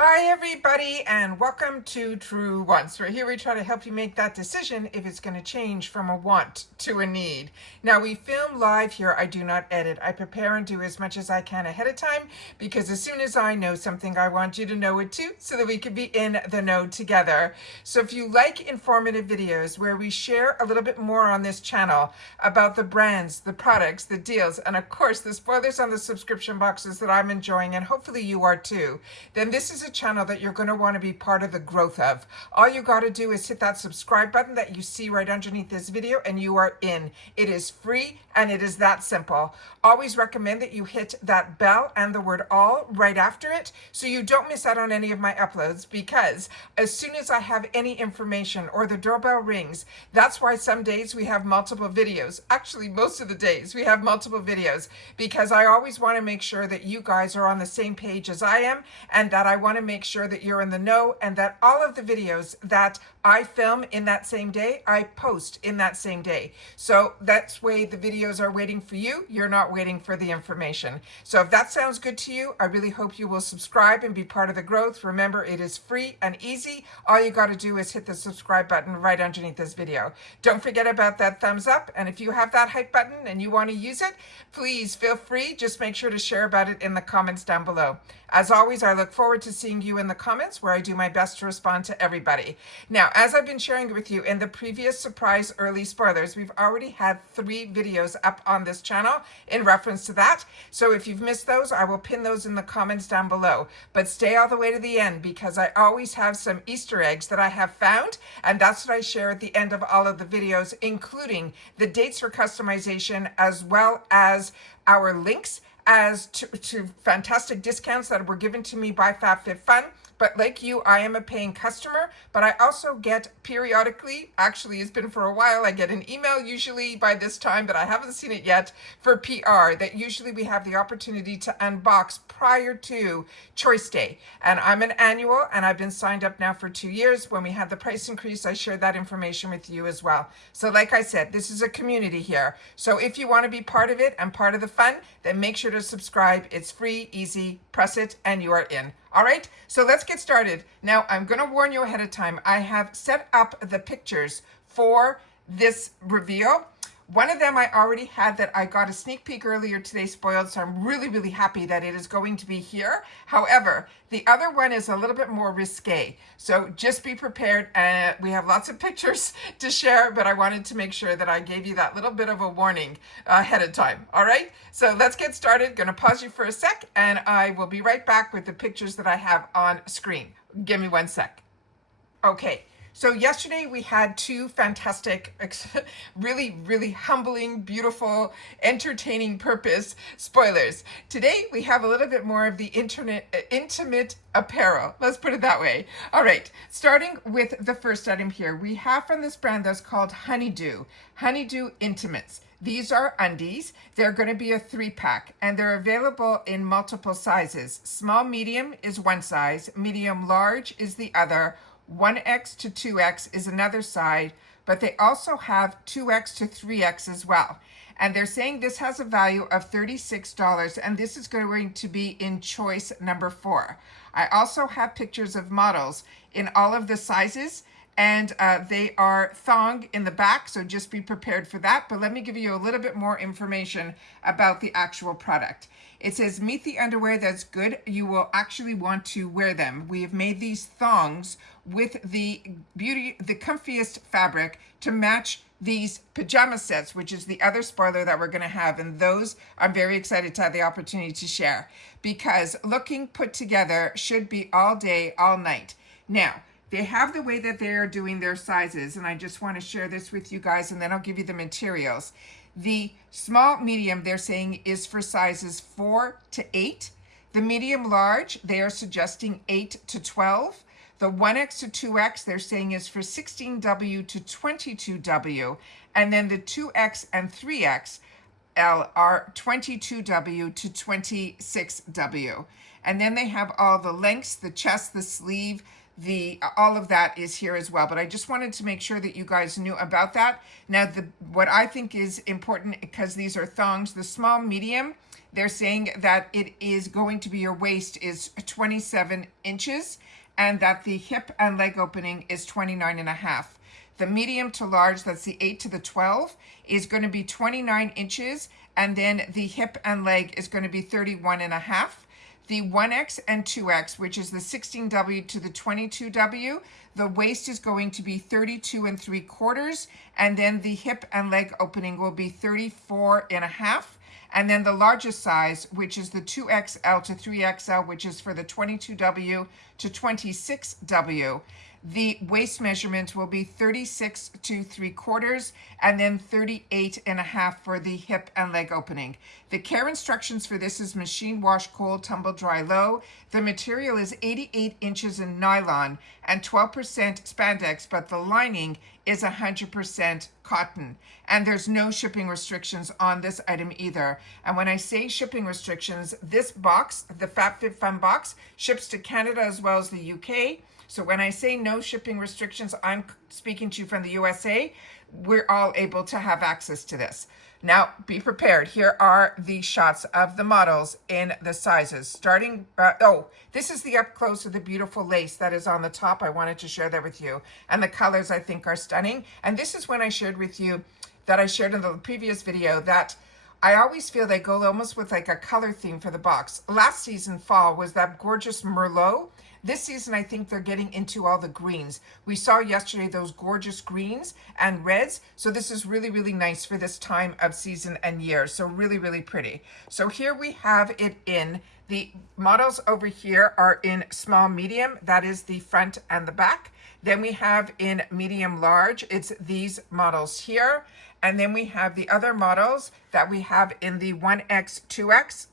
Hi everybody and welcome to Truewants. Right here we try to help you make that decision if it's going to change from a want to a need. Now we film live here. I do not edit. I prepare and do as much as I can ahead of time because as soon as I know something I want you to know it too so that we can be in the know together. So if you like informative videos where we share a little bit more on this channel about the brands, the products, the deals, and of course the spoilers on the subscription boxes that I'm enjoying and hopefully you are too, then this is a channel that you're going to want to be part of the growth of. All you got to do is hit that subscribe button that you see right underneath this video and you are in. It is free and it is that simple. Always recommend that you hit that bell and the word all right after it so you don't miss out on any of my uploads, because as soon as I have any information or the doorbell rings, that's why some days we have multiple videos. Actually, most of the days we have multiple videos because I always want to make sure that you guys are on the same page as I am and that I want to make sure that you're in the know and that all of the videos that I film in that same day, I post in that same day. So that's way the videos are waiting for you. You're not waiting for the information. So if that sounds good to you, I really hope you will subscribe and be part of the growth. Remember, it is free and easy. All you got to do is hit the subscribe button right underneath this video. Don't forget about that thumbs up. And if you have that hype button and you want to use it, please feel free. Just make sure to share about it in the comments down below. As always, I look forward to seeing you in the comments where I do my best to respond to everybody. Now, as I've been sharing with you in the previous surprise early spoilers, we've already had 3 videos up on this channel in reference to that. So if you've missed those, I will pin those in the comments down below. But stay all the way to the end because I always have some Easter eggs that I have found, and that's what I share at the end of all of the videos, including the dates for customization as well as our links as to fantastic discounts that were given to me by FabFitFun. But like you, I am a paying customer, but I also get periodically, actually it's been for a while, I get an email usually by this time, but I haven't seen it yet, for PR, that usually we have the opportunity to unbox prior to Choice Day. And I'm an annual and I've been signed up now for 2 years. When we had the price increase, I shared that information with you as well. So like I said, this is a community here. So if you want to be part of it and part of the fun, then make sure to subscribe. It's free, easy, press it, and you are in. All right, so let's get started. Now, I'm going to warn you ahead of time. I have set up the pictures for this reveal. One of them I already had that I got a sneak peek earlier today spoiled, so I'm really, really happy that it is going to be here. However, the other one is a little bit more risque, so just be prepared. We have lots of pictures to share, but I wanted to make sure that I gave you that little bit of a warning ahead of time. All right, so let's get started. Going to pause you for a sec, and I will be right back with the pictures that I have on screen. Give me 1 sec. Okay. So yesterday we had 2 fantastic, really, really humbling, beautiful, entertaining purpose spoilers. Today we have a little bit more of the intimate apparel. Let's put it that way. All right, starting with the first item here, we have from this brand that's called Honeydew Intimates. These are undies. They're going to be a 3-pack and they're available in multiple sizes. Small, medium is one size, medium, large is the other. 1X to 2X is another side, but they also have 2X to 3X as well. And they're saying this has a value of $36, and this is going to be in choice number 4. I also have pictures of models in all of the sizes, and they are thong in the back, so just be prepared for that. But let me give you a little bit more information about the actual product. It says, meet the underwear that's good. You will actually want to wear them. We have made these thongs with the comfiest fabric to match these pajama sets, which is the other spoiler that we're going to have. And those I'm very excited to have the opportunity to share because looking put together should be all day, all night. Now, they have the way that they're doing their sizes, and I just want to share this with you guys, and then I'll give you the materials. The small, medium, they're saying is for sizes 4 to 8. The medium, large, they are suggesting 8 to 12. The 1X to 2X, they're saying is for 16W to 22W. And then the 2X and 3XL are 22W to 26W. And then they have all the lengths, the chest, the sleeve, all of that is here as well. But I just wanted to make sure that you guys knew about that. Now, what I think is important, because these are thongs, the small, medium, They're saying that it is going to be, your waist is 27 inches and that the hip and leg opening is 29.5. The medium to large, that's the 8 to the 12, is going to be 29 inches, and then the hip and leg is going to be 31.5. The 1X and 2X, which is the 16W to the 22W, the waist is going to be 32.75, and then the hip and leg opening will be 34.5. And then the largest size, which is the 2XL to 3XL, which is for the 22W to 26W, the waist measurement will be 36 to 3/4 and then 38.5 for the hip and leg opening. The care instructions for this is machine wash cold, tumble dry low. The material is 88 inches in nylon and 12% spandex, but the lining is 100% cotton. And there's no shipping restrictions on this item either. And when I say shipping restrictions, this box, the FabFitFun box, ships to Canada as well as the UK. So when I say no shipping restrictions, I'm speaking to you from the USA. We're all able to have access to this. Now, be prepared. Here are the shots of the models in the sizes. Starting, this is the up close of the beautiful lace that is on the top. I wanted to share that with you. And the colors, I think, are stunning. And this is when I shared with you, that I shared in the previous video, that I always feel they go almost with like a color theme for the box. Last season, fall, was that gorgeous Merlot. This season, I think they're getting into all the greens. We saw yesterday those gorgeous greens and reds. So this is really, really nice for this time of season and year. So really, really pretty. So here we have it in, the models over here are in small, medium. That is the front and the back. Then we have in medium, large. It's these models here. And then we have the other models that we have in the 1X, 2X.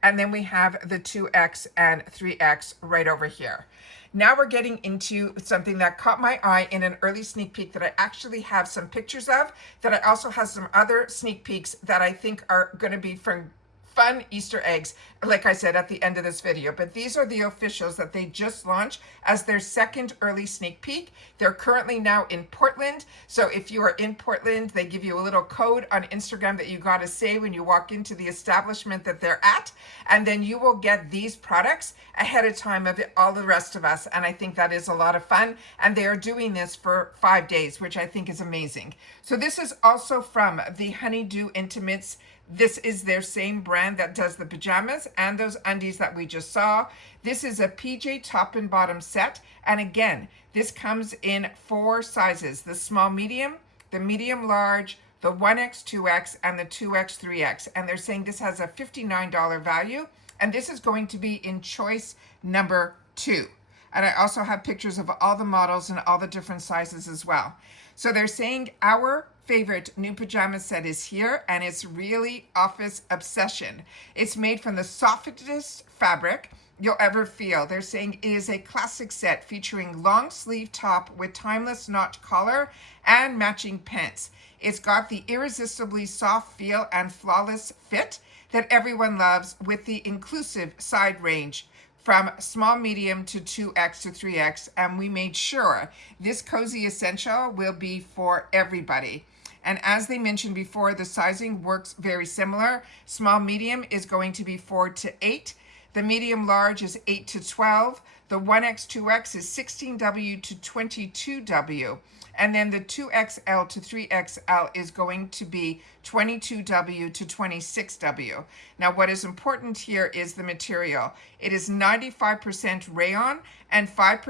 And then we have the 2X and 3X right over here. Now we're getting into something that caught my eye in an early sneak peek that I actually have some pictures of, that I also have some other sneak peeks that I think are going to be from fun Easter eggs, like I said at the end of this video. But these are the officials that they just launched as their second early sneak peek. They're currently now in Portland. So if you are in Portland, they give you a little code on Instagram that you got to say when you walk into the establishment that they're at. And then you will get these products ahead of time of all the rest of us. And I think that is a lot of fun. And they are doing this for 5 days, which I think is amazing. So this is also from the Honeydew Intimates. This is their same brand that does the pajamas and those undies that we just saw. This is a PJ top and bottom set. And again, this comes in 4 sizes: the small, medium, the medium, large, the 1X, 2X, and the 2X, 3X. And they're saying this has a $59 value. And this is going to be in choice number 2. And I also have pictures of all the models and all the different sizes as well. So they're saying our favorite new pajama set is here, and it's really office obsession. It's made from the softest fabric you'll ever feel. They're saying it is a classic set featuring long sleeve top with timeless notch collar and matching pants. It's got the irresistibly soft feel and flawless fit that everyone loves, with the inclusive side range from small, medium to 2X to 3X. And we made sure this cozy essential will be for everybody. And as they mentioned before, the sizing works very similar. Small, medium is going to be 4 to 8. The medium, large is 8 to 12. The 1X, 2X is 16W to 22W. And then the 2XL to 3XL is going to be 22W to 26W. Now, what is important here is the material. It is 95% rayon and 5%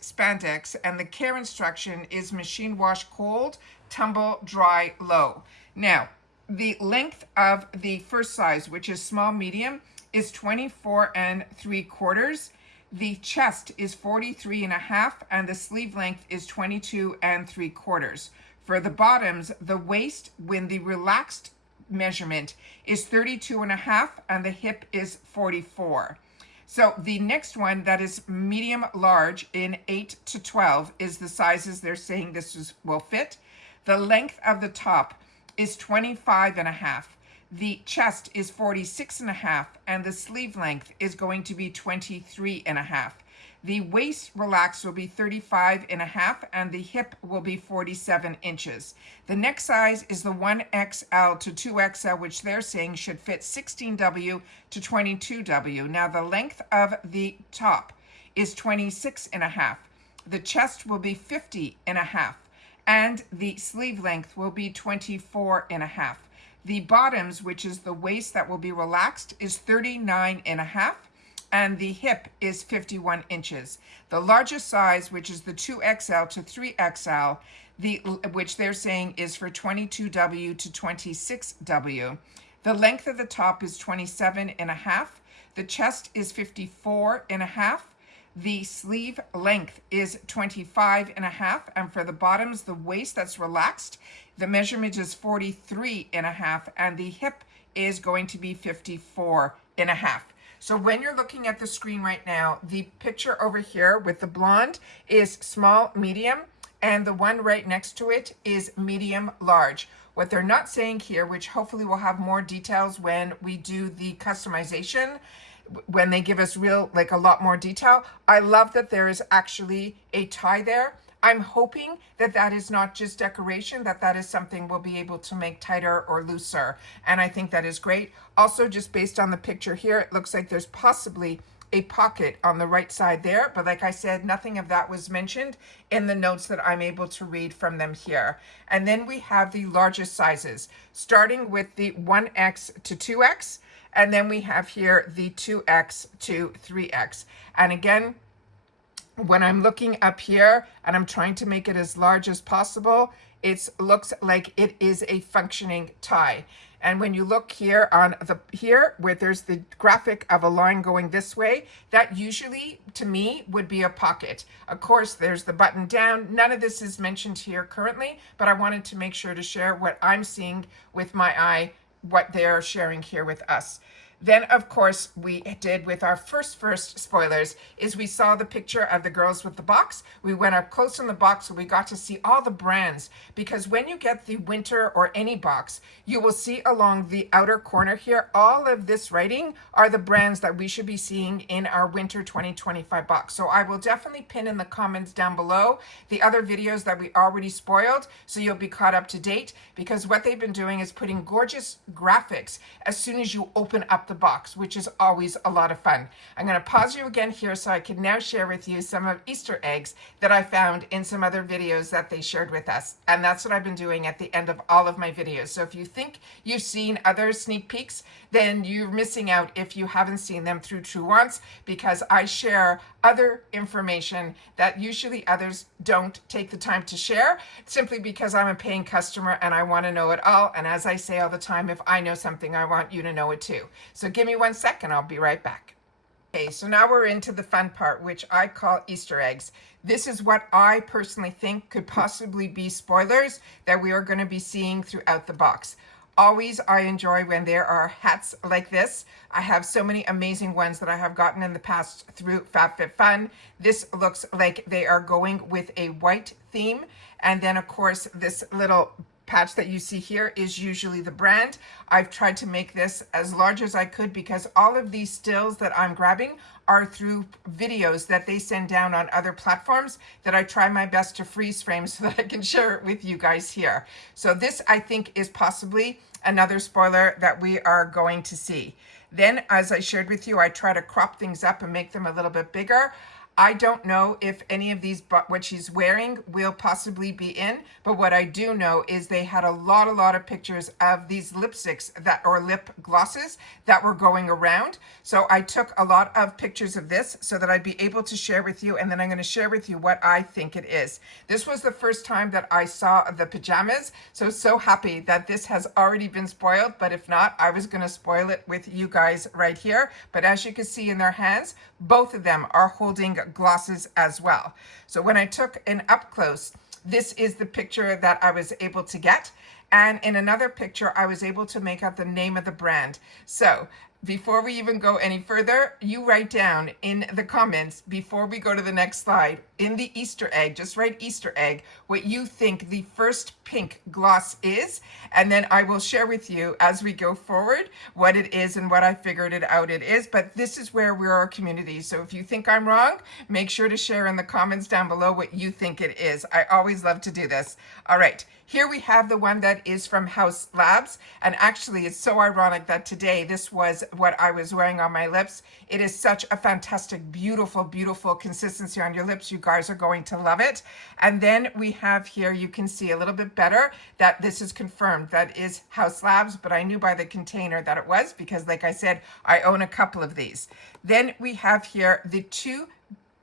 spandex, and the care instruction is machine wash cold, tumble dry low. Now, the length of the first size, which is small, medium, is 24 3/4. The chest is 43.5, and the sleeve length is 22 3/4. For the bottoms, the waist, when the relaxed measurement, is 32.5, and the hip is 44. So the next one, that is medium, large in 8 to 12, is the sizes they're saying will fit. The length of the top is 25.5. The chest is 46.5, and the sleeve length is going to be 23.5. The waist relaxed will be 35.5, and the hip will be 47 inches. The neck size is the 1XL to 2XL, which they're saying should fit 16W to 22W. Now the length of the top is 26.5. The chest will be 50.5, and the sleeve length will be 24.5. The bottoms, which is the waist that will be relaxed, is 39.5. and the hip is 51 inches. The largest size, which is the 2XL to 3XL, which they're saying is for 22W to 26W. The length of the top is 27.5. The chest is 54.5. The sleeve length is 25.5. And for the bottoms, the waist that's relaxed, the measurement is 43.5. And the hip is going to be 54.5. So when you're looking at the screen right now, the picture over here with the blonde is small, medium, and the one right next to it is medium, large. What they're not saying here, which hopefully we'll have more details when we do the customization, when they give us a lot more detail. I love that there is actually a tie there. I'm hoping that that is not just decoration, that is something we'll be able to make tighter or looser. And I think that is great. Also, just based on the picture here, it looks like there's possibly a pocket on the right side there. But like I said, nothing of that was mentioned in the notes that I'm able to read from them here. And then we have the largest sizes, starting with the 1X to 2X. And then we have here the 2X to 3X. And again, when I'm looking up here and I'm trying to make it as large as possible, it looks like it is a functioning tie. And when you look here on where there's the graphic of a line going this way, that usually to me would be a pocket. Of course, there's the button down. None of this is mentioned here currently, but I wanted to make sure to share what I'm seeing with my eye, what they're sharing here with us. Then, of course, we did with our first spoilers is we saw the picture of the girls with the box. We went up close in the box so we got to see all the brands, because when you get the winter or any box, you will see along the outer corner here, all of this writing are the brands that we should be seeing in our winter 2025 box. So I will definitely pin in the comments down below the other videos that we already spoiled, so you'll be caught up to date, because what they've been doing is putting gorgeous graphics as soon as you open up the box, which is always a lot of fun. I'm going to pause you again here so I can now share with you some of Easter eggs that I found in some other videos that they shared with us. And that's what I've been doing at the end of all of my videos. So if you think you've seen other sneak peeks, then you're missing out if you haven't seen them through Truewants, because I share other information that usually others don't take the time to share, simply because I'm a paying customer and I want to know it all. And as I say all the time, if I know something, I want you to know it too. So give me 1 second, I'll be right back. Okay, so now we're into the fun part, which I call Easter eggs. This is what I personally think could possibly be spoilers that we are going to be seeing throughout the box. Always, I enjoy when there are hats like this. I have so many amazing ones that I have gotten in the past through FabFitFun. This looks like they are going with a white theme. And then, of course, this little patch that you see here is usually the brand. I've tried to make this as large as I could, because all of these stills that I'm grabbing are through videos that they send down on other platforms that I try my best to freeze frame so that I can share it with you guys here. So this, I think, is possibly another spoiler that we are going to see. Then, as I shared with you, I try to crop things up and make them a little bit bigger. I don't know if any of these, what she's wearing will possibly be in, but what I do know is they had a lot of pictures of these lipsticks or lip glosses that were going around. So I took a lot of pictures of this so that I'd be able to share with you, and then I'm going to share with you what I think it is. This was the first time that I saw the pajamas, so happy that this has already been spoiled, but if not, I was going to spoil it with you guys right here. But as you can see in their hands, both of them are holding glosses as well. So when I took an up close, this is the picture that I was able to get. And in another picture, I was able to make out the name of the brand. So before we even go any further, you write down in the comments before we go to the next slide, in the Easter egg, just write Easter egg, what you think the first pink gloss is, and then I will share with you as we go forward what it is and what I figured it out it is. But this is where we're our community. So if you think I'm wrong, make sure to share in the comments down below what you think it is. I always love to do this. All right. Here we have the one that is from Haus Labs, and actually it's so ironic that today this was what I was wearing on my lips. It is such a fantastic, beautiful, beautiful consistency on your lips. You guys are going to love it. And then we have here, you can see a little bit better that this is confirmed. That is Haus Labs, but I knew by the container that it was because, like I said, I own a couple of these. Then we have here the two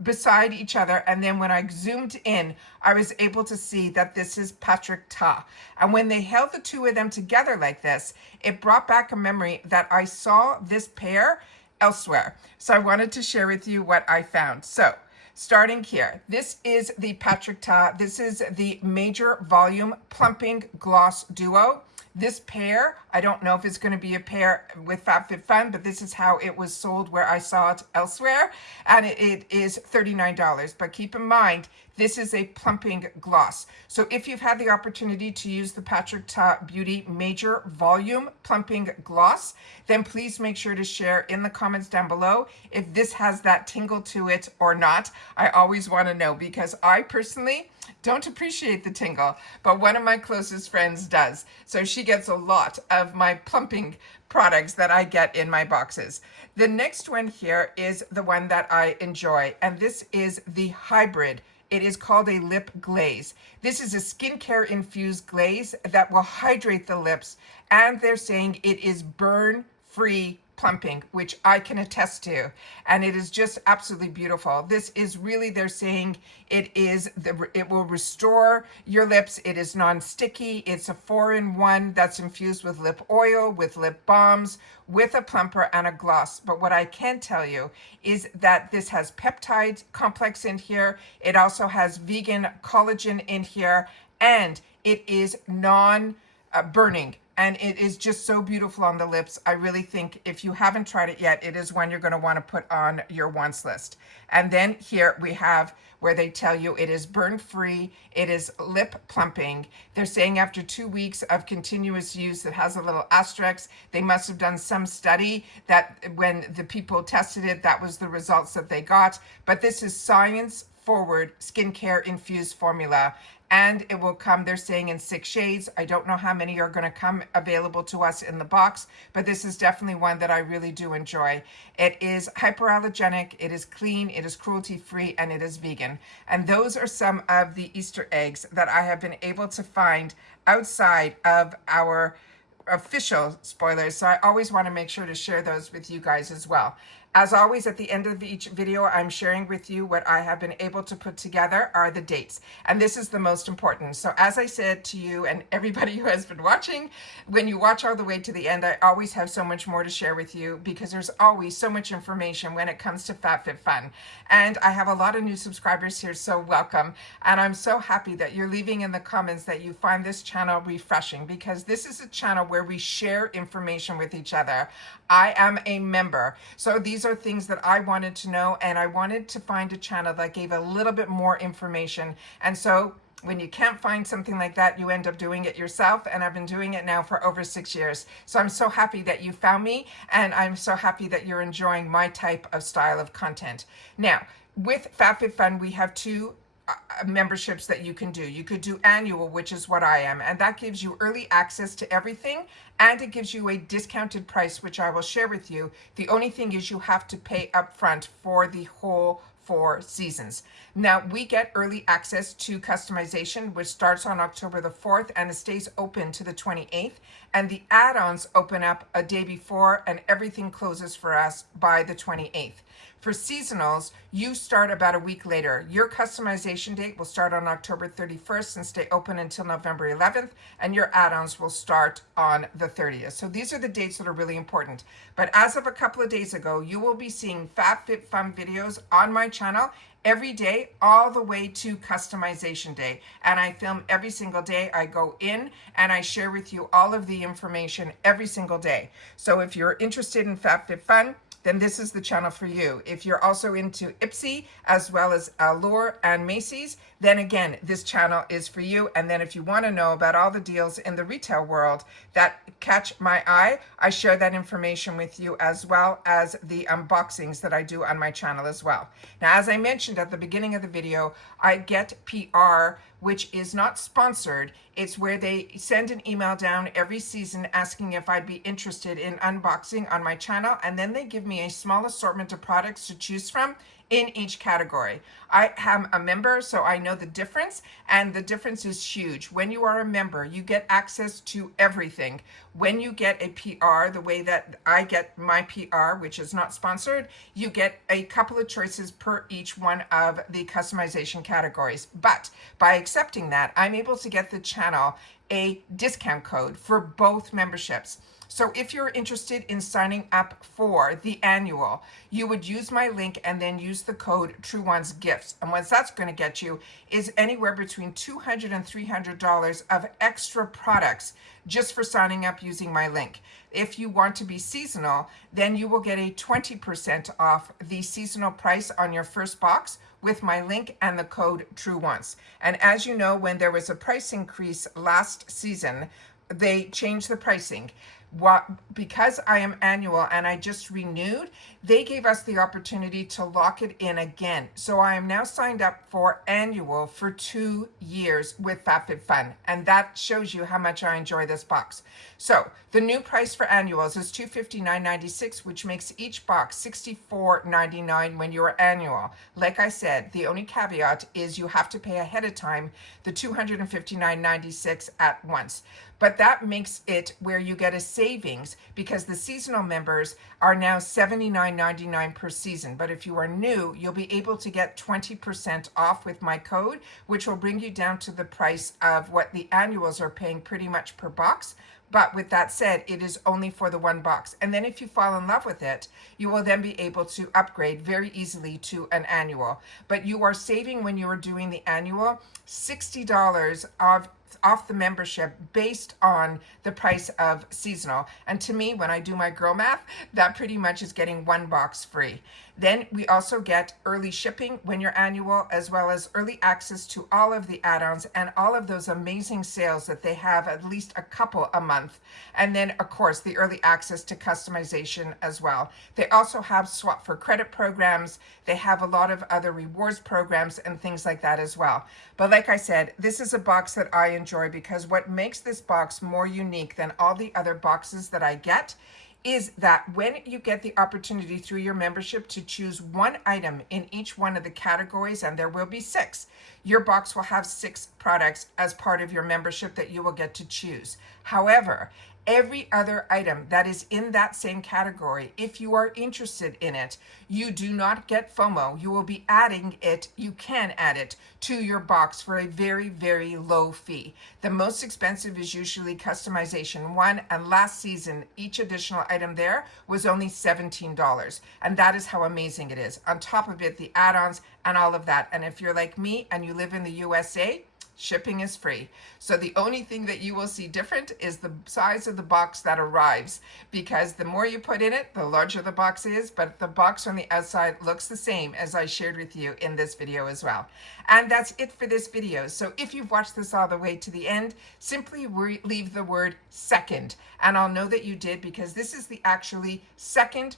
beside each other, and then when I zoomed in, I was able to see that this is Patrick Ta. And when they held the two of them together like this, it brought back a memory that I saw this pair elsewhere. So I wanted to share with you what I found. So starting here, this is the Patrick Ta. This is the Major Volume Plumping Gloss Duo. This pair, I don't know if it's going to be a pair with FabFitFun, but this is how it was sold where I saw it elsewhere, and it is $39. But keep in mind, this is a plumping gloss. So if you've had the opportunity to use the Patrick Ta Beauty Major Volume Plumping Gloss, then please make sure to share in the comments down below if this has that tingle to it or not. I always want to know because I personally don't appreciate the tingle, but one of my closest friends does. So she gets a lot of my plumping products that I get in my boxes. The next one here is the one that I enjoy, and this is the hybrid. It is called a lip glaze. This is a skincare infused glaze that will hydrate the lips, and they're saying it is burn-free plumping, which I can attest to, and it is just absolutely beautiful. This is really, they're saying it will restore your lips. It is non-sticky. It's a 4-in-1 that's infused with lip oil, with lip balms, with a plumper and a gloss. But what I can tell you is that this has peptide complex in here. It also has vegan collagen in here, and it is non-burning. And it is just so beautiful on the lips. I really think if you haven't tried it yet, it is one you're going to want to put on your wants list. And then here we have where they tell you it is burn-free, it is lip plumping. They're saying after 2 weeks of continuous use, it has a little asterisk. They must have done some study that when the people tested it, that was the results that they got. But this is science-forward skincare infused formula. And it will come, they're saying, in 6 shades. I don't know how many are going to come available to us in the box, but this is definitely one that I really do enjoy. It is hypoallergenic, it is clean, it is cruelty-free, and it is vegan. And those are some of the Easter eggs that I have been able to find outside of our official spoilers. So I always want to make sure to share those with you guys as well. As always, at the end of each video, I'm sharing with you what I have been able to put together are the dates. And this is the most important. So as I said to you and everybody who has been watching, when you watch all the way to the end, I always have so much more to share with you because there's always so much information when it comes to FabFitFun. And I have a lot of new subscribers here, so welcome. And I'm so happy that you're leaving in the comments that you find this channel refreshing because this is a channel where we share information with each other. I am a member. So these are things that I wanted to know, and I wanted to find a channel that gave a little bit more information. And so when you can't find something like that, you end up doing it yourself. And I've been doing it now for over 6 years. So I'm so happy that you found me, and I'm so happy that you're enjoying my type of style of content. Now, with FabFitFun, we have 2 memberships that you can do. You could do annual, which is what I am, and that gives you early access to everything, and it gives you a discounted price, which I will share with you. The only thing is you have to pay upfront for the whole 4 seasons. Now, we get early access to customization, which starts on October the 4th, and it stays open to the 28th, and the add-ons open up a day before, and everything closes for us by the 28th. For seasonals, you start about a week later. Your customization date will start on October 31st and stay open until November 11th, and your add-ons will start on the 30th. So these are the dates that are really important. But as of a couple of days ago, you will be seeing FabFitFun videos on my channel every day, all the way to customization day. And I film every single day. I go in and I share with you all of the information every single day. So if you're interested in FabFitFun, then this is the channel for you. If you're also into Ipsy as well as Allure and Macy's, then again, this channel is for you. And then if you want to know about all the deals in the retail world that catch my eye, I share that information with you, as well as the unboxings that I do on my channel as well. Now, as I mentioned at the beginning of the video, I get PR, which is not sponsored. It's where they send an email down every season asking if I'd be interested in unboxing on my channel, and then they give me a small assortment of products to choose from in each category. I am a member, so I know the difference, and the difference is huge. When you are a member, you get access to everything. When you get a PR, the way that I get my PR, which is not sponsored, you get a couple of choices per each one of the customization categories. But by accepting that, I'm able to get the channel a discount code for both memberships. So if you're interested in signing up for the annual, you would use my link and then use the code Truewants Gifts. And what that's going to get you is anywhere between $200 and $300 of extra products just for signing up using my link. If you want to be seasonal, then you will get a 20% off the seasonal price on your first box with my link and the code Truewants. And as you know, when there was a price increase last season, they changed the pricing. Because I am annual and I just renewed, they gave us the opportunity to lock it in again. So I am now signed up for annual for 2 years with FabFitFun, and that shows you how much I enjoy this box. So the new price for annuals is $259.96, which makes each box $64.99 when you're annual. Like I said, the only caveat is you have to pay ahead of time the $259.96 at once. But that makes it where you get a savings, because the seasonal members are now $79.99 per season. But if you are new, you'll be able to get 20% off with my code, which will bring you down to the price of what the annuals are paying pretty much per box. But with that said, it is only for the one box. And then if you fall in love with it, you will then be able to upgrade very easily to an annual. But you are saving, when you are doing the annual, $60 off the membership based on the price of seasonal. And to me, when I do my girl math, that pretty much is getting one box free. Then we also get early shipping when you're annual, as well as early access to all of the add-ons and all of those amazing sales that they have, at least a couple a month. And then, of course, the early access to customization as well. They also have swap for credit programs. They have a lot of other rewards programs and things like that as well. But like I said, this is a box that I enjoy, because what makes this box more unique than all the other boxes that I get is that when you get the opportunity through your membership to choose one item in each one of the categories, and there will be 6, your box will have 6 products as part of your membership that you will get to choose. However, every other item that is in that same category, if you are interested in it, you do not get FOMO. You will be adding it, you can add it to your box for a very, very low fee. The most expensive is usually customization 1, and last season, each additional item there was only $17. And that is how amazing it is. On top of it, the add-ons and all of that. And if you're like me and you live in the USA, shipping is free. So the only thing that you will see different is the size of the box that arrives, because the more you put in it, the larger the box is, but the box on the outside looks the same as I shared with you in this video as well. And that's it for this video. So if you've watched this all the way to the end, simply leave the word second, and I'll know that you did, because this is the actually second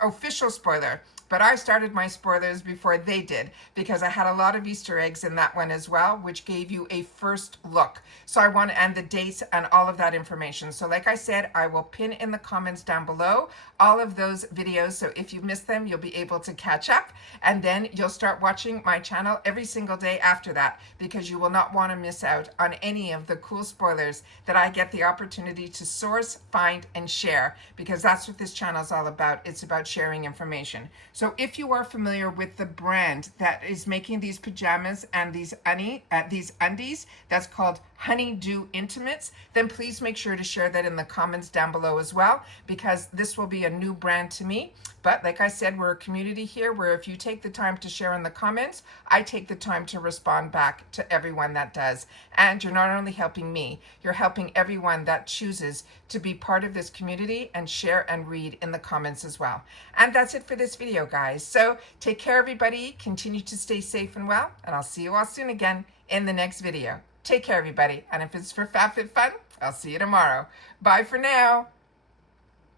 official spoiler. But I started my spoilers before they did, because I had a lot of Easter eggs in that one as well, which gave you a first look. So I want to, and the dates and all of that information. So like I said, I will pin in the comments down below all of those videos. So if you missed them, you'll be able to catch up, and then you'll start watching my channel every single day after that, because you will not want to miss out on any of the cool spoilers that I get the opportunity to source, find, and share, because that's what this channel is all about. It's about sharing information. So So if you are familiar with the brand that is making these pajamas and these undies, that's called Honeydew Intimates, then please make sure to share that in the comments down below as well, because this will be a new brand to me. But like I said, we're a community here where if you take the time to share in the comments, I take the time to respond back to everyone that does. And you're not only helping me, you're helping everyone that chooses to be part of this community and share and read in the comments as well. And that's it for this video, guys. So take care, everybody. Continue to stay safe and well, and I'll see you all soon again in the next video. Take care, everybody. And if it's for FabFitFun, I'll see you tomorrow. Bye for now.